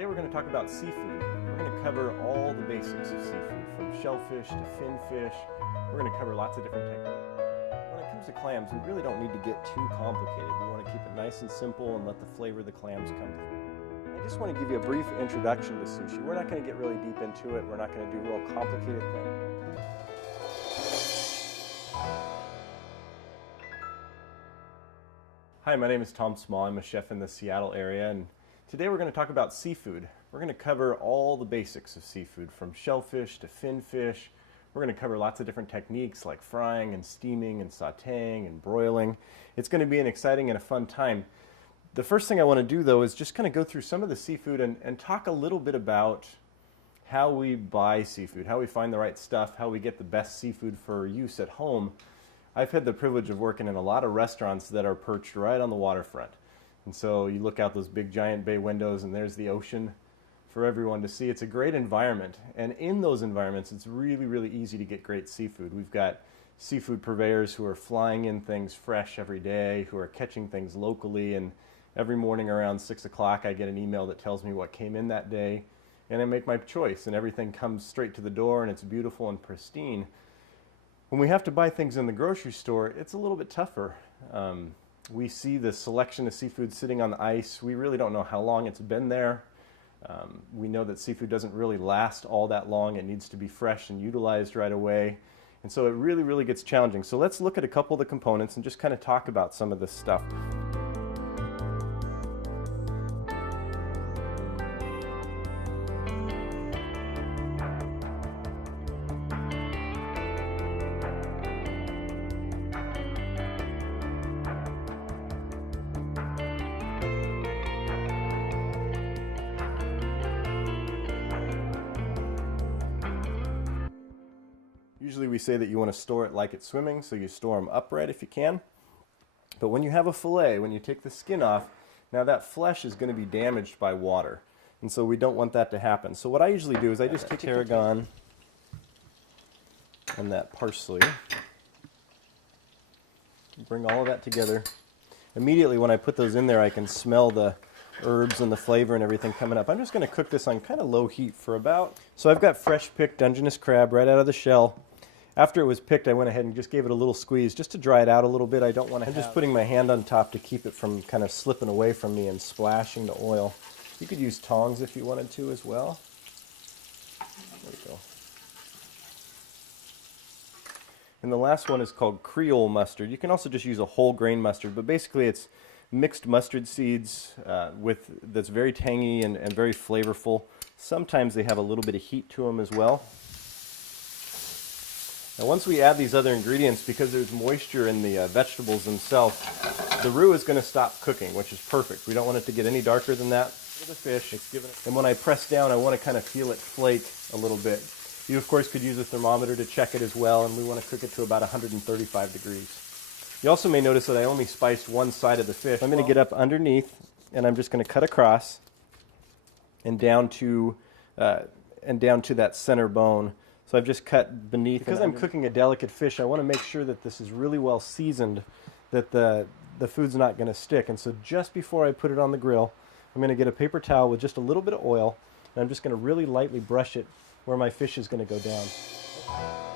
Today we're going to talk about seafood. We're going to cover all the basics of seafood, from shellfish to finfish. We're going to cover lots of different techniques. When it comes to clams, we really don't need to get too complicated. We want to keep it nice and simple and let the flavor of the clams come through. I just want to give you a brief introduction to sushi. We're not going to get really deep into it. We're not going to do real complicated things. Hi, my name is Tom Small. I'm a chef in the Seattle area, and today we're going to talk about seafood. We're going to cover all the basics of seafood, from shellfish to finfish. We're going to cover lots of different techniques like frying and steaming and sautéing and broiling. It's going to be an exciting and a fun time. The first thing I want to do, though, is just kind of go through some of the seafood and talk a little bit about how we buy seafood, how we find the right stuff, how we get the best seafood for use at home. I've had the privilege of working in a lot of restaurants that are perched right on the waterfront. And so you look out those big giant bay windows and there's the ocean for everyone to see. It's a great environment. And in those environments, it's really, really easy to get great seafood. We've got seafood purveyors who are flying in things fresh every day, who are catching things locally. And every morning around 6 o'clock, I get an email that tells me what came in that day. And I make my choice. And everything comes straight to the door and it's beautiful and pristine. When we have to buy things in the grocery store, it's a little bit tougher. We see the selection of seafood sitting on the ice. We really don't know how long it's been there. We know that seafood doesn't really last all that long. It needs to be fresh and utilized right away. And so it really, really gets challenging. So let's look at a couple of the components and just kind of talk about some of this stuff. Usually we say that you want to store it like it's swimming, so you store them upright if you can. But when you have a fillet, when you take the skin off, now that flesh is going to be damaged by water. And so we don't want that to happen. So what I usually do is I just take tarragon and that parsley, bring all of that together. Immediately when I put those in there, I can smell the herbs and the flavor and everything coming up. I'm just going to cook this on kind of low heat for about... So I've got fresh picked Dungeness crab right out of the shell. After it was picked, I went ahead and just gave it a little squeeze just to dry it out a little bit. I don't want to I'm just putting my hand on top to keep it from kind of slipping away from me and splashing the oil. You could use tongs if you wanted to as well. There we go. And the last one is called Creole mustard. You can also just use a whole grain mustard, but basically it's mixed mustard seeds that's very tangy and very flavorful. Sometimes they have a little bit of heat to them as well. Now once we add these other ingredients, because there's moisture in the vegetables themselves, the roux is going to stop cooking, which is perfect. We don't want it to get any darker than that. For the fish, and when I press down, I want to kind of feel it flake a little bit. You of course could use a thermometer to check it as well, and we want to cook it to about 135 degrees. You also may notice that I only spiced one side of the fish. I'm going to get up underneath, and I'm just going to cut across and down to that center bone. So I've just cut beneath. Because I'm cooking a delicate fish, I want to make sure that this is really well seasoned, that the food's not going to stick. And so just before I put it on the grill, I'm going to get a paper towel with just a little bit of oil, and I'm just going to really lightly brush it where my fish is going to go down.